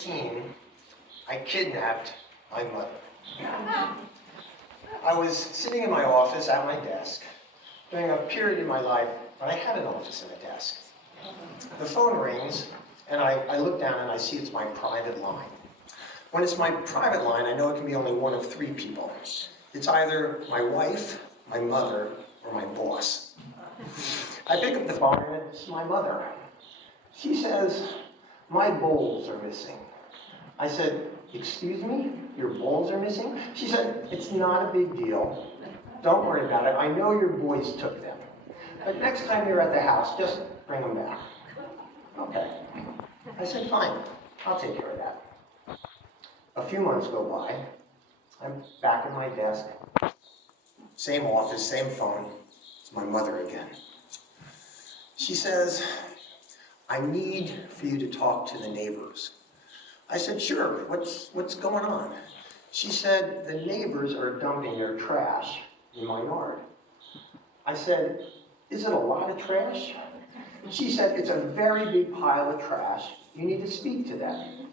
I kidnapped my mother. I was sitting in my office at my desk during a period in my life when I had an office and a desk. The phone rings, and I look down and I see it's my private line. When it's my private line, I know it can be only one of three people. It's either my wife, my mother, or my boss. I pick up the phone and it's my mother. She says, "My bowls are missing." I said, "Excuse me, your bowls are missing?" She said, "It's not a big deal. Don't worry about it. I know your boys took them. But next time you're at the house, just bring them back." Okay. I said, "Fine, I'll take care of that." A few months go by. I'm back at my desk. Same office, same phone. It's my mother again. She says, "I need for you to talk to the neighbors." I said, "Sure, what's going on?" She said, "The neighbors are dumping their trash in my yard." I said, "Is it a lot of trash?" She said, "It's a very big pile of trash. You need to speak to them."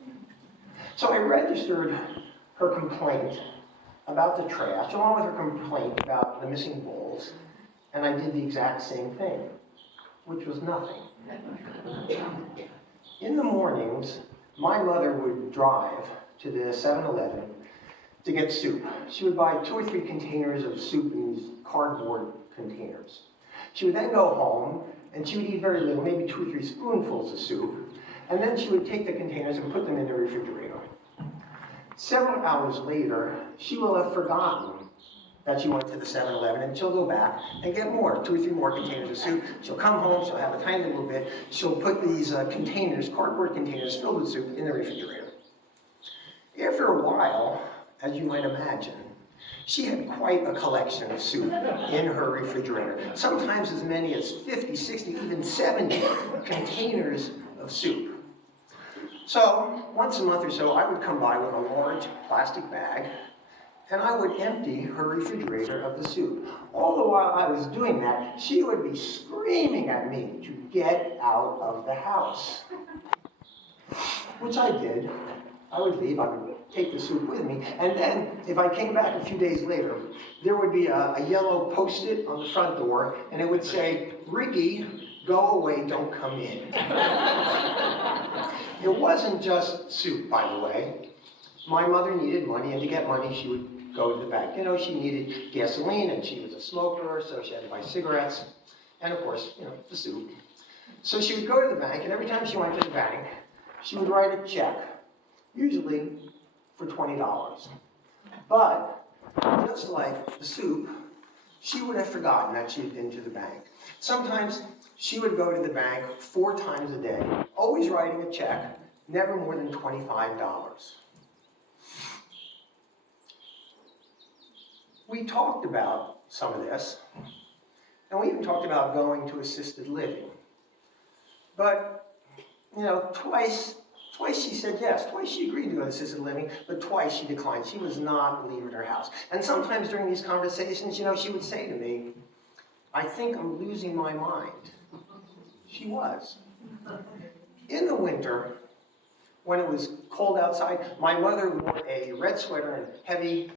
So I registered her complaint about the trash, along with her complaint about the missing bowls, and I did the exact same thing, which was nothing. In the mornings, my mother would drive to the 7-Eleven to get soup. She would buy 2 or 3 containers of soup in these cardboard containers. She would then go home and she would eat very little, maybe 2 or 3 spoonfuls of soup, and then she would take the containers and put them in the refrigerator. Several hours later, she will have forgotten that she went to the 7-Eleven, and she'll go back and get more, 2 or 3 more containers of soup. She'll come home, she'll have a tiny little bit, she'll put these containers, cardboard containers filled with soup in the refrigerator. After a while, as you might imagine, she had quite a collection of soup in her refrigerator. Sometimes as many as 50, 60, even 70 containers of soup. So, once a month or so, I would come by with a large plastic bag, and I would empty her refrigerator of the soup. All the while I was doing that, she would be screaming at me to get out of the house. Which I did. I would leave, I would take the soup with me, and then if I came back a few days later, there would be a yellow post-it on the front door, and it would say, "Ricky, go away, don't come in." It wasn't just soup, by the way. My mother needed money, and to get money, she would go to the bank. You know, she needed gasoline, and she was a smoker, so she had to buy cigarettes, and of course, you know, the soup. So she would go to the bank, and every time she went to the bank, she would write a check, usually for $20. But, just like the soup, she would have forgotten that she had been to the bank. Sometimes she would go to the bank 4 times a day, always writing a check, never more than $25. We talked about some of this, and we even talked about going to assisted living. But, you know, twice she said yes. Twice she agreed to go to assisted living, but twice she declined. She was not leaving her house. And sometimes during these conversations, you know, she would say to me, "I think I'm losing my mind." She was. In the winter, when it was cold outside, my mother wore a red sweater and heavy